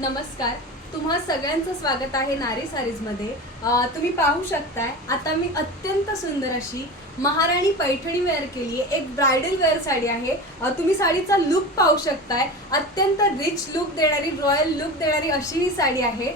नमस्कार. तुम्हा सगळ्यांचं स्वागत आहे नारी सारीजमध्ये. तुम्ही पाहू शकताय आता मी अत्यंत सुंदर अशी महाराणी पैठणी वेअर केली आहे एक ब्रायडल वेअर साडी आहे. तुम्ही साडीचा लुक पाहू शकताय. अत्यंत रिच लुक देणारी रॉयल लुक देणारी अशी ही साडी आहे.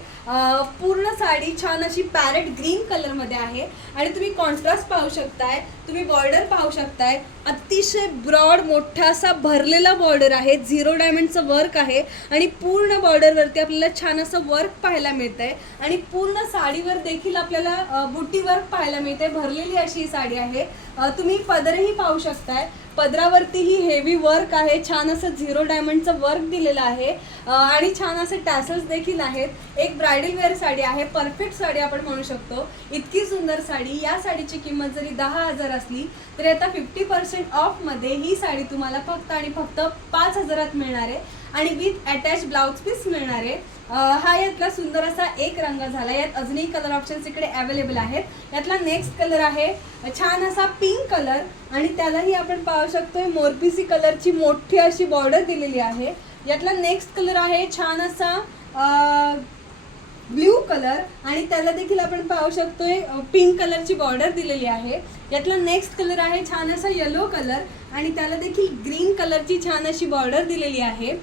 पूर्ण साडी छान अशी पॅरेट ग्रीन कलरमध्ये आहे. आणि तुम्ही कॉन्ट्रास्ट पाहू शकताय तुम्ही बॉर्डर पाहू शकताय. अतिशय ब्रॉड मोठा असा भरलेला बॉर्डर आहे. झिरो डायमंडचं वर्क आहे. आणि पूर्ण बॉर्डरवरती आपल्याला छान असं वर्क पाहायला मिळत आहे आणि पूर्ण साडीवर देखील आपल्याला बुटी वर्क पाहायला मिळते भरलेली अशी ही साडी आहे. तुम्ही पदरही पाहू शकताय. पदरावरती ही हेवी वर्क आहे. छान असं झिरो डायमंडचं वर्क दिलेलं आहे. आणि छान असे टॅसल्स देखील आहेत. एक ब्रायडल वेअर साडी आहे. परफेक्ट साडी आपण म्हणू शकतो. इतकी सुंदर साडी. या साडीची किंमत जरी दहा हजार असली तरी आता फिफ्टी पर्सेंट ऑफमध्ये ही साडी तुम्हाला फक्त आणि फक्त पाच हजारात मिळणार आहे. आणि विथ अटॅच ब्लाउज पीस मिळणार आहे. हा यातला सुंदर असा एक रंग झाला. यात अजूनही कलर ऑप्शन्स इकडे अवेलेबल आहेत. यातला नेक्स्ट कलर आहे. छान असा पिंक कलर आणि त्यालाही आपण पा पाहू शकतोय मोरपिसी कलरची मोठी अशी बॉर्डर दिलेली आहे. यातला नेक्स्ट कलर आहे छान असा अं, कलर आणि त्याला देखील आपण पाहू शकतोय पिंक कलरची बॉर्डर दिलेली आहे. यातला नेक्स्ट कलर आहे छान असा येलो कलर आणि त्याला देखील ग्रीन कलरची छान अशी बॉर्डर दिलेली आहे.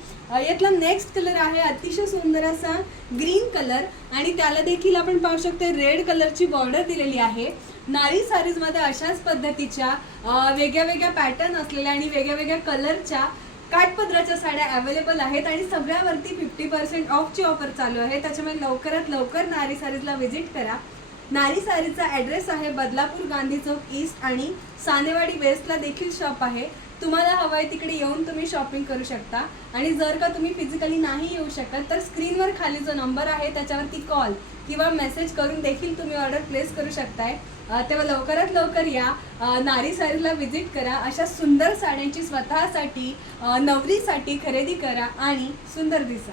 यातला नेक्स्ट कलर आहे अतिशय सुंदर असा ग्रीन कलर आणि त्याला देखील आपण पाहू शकतो रेड कलरची बॉर्डर दिलेली आहे. नारी सारीजमध्ये अशाच पद्धतीच्या वेगळ्या वेगळ्या पॅटर्न असलेल्या आणि वेगळ्या वेगळ्या कलरच्या काठपदराच्या साड्या अवेलेबल आहेत आणि सगळ्यावरती फिफ्टी पर्सेंट ऑफची ऑफर चालू आहे. त्याच्यामुळे लवकरात लवकर नारी सारीजला व्हिजिट करा. नारी सारीचा ॲड्रेस आहे बदलापूर गांधी चौक ईस्ट आणि सानेवाडी वेस्टला देखील शॉप आहे. तुम्हाला हवं आहे तिकडे येऊन तुम्ही शॉपिंग करू शकता. आणि जर का तुम्ही फिजिकली नाही येऊ शकत तर स्क्रीनवर खाली जो नंबर आहे त्याच्यावरती कॉल किंवा मेसेज करून देखील तुम्ही ऑर्डर प्लेस करू शकताय. तेव्हा लवकरात लवकर या. नारी सारीला व्हिजिट करा. अशा सुंदर साड्यांची स्वतःसाठी नवरीसाठी खरेदी करा आणि सुंदर दिसा.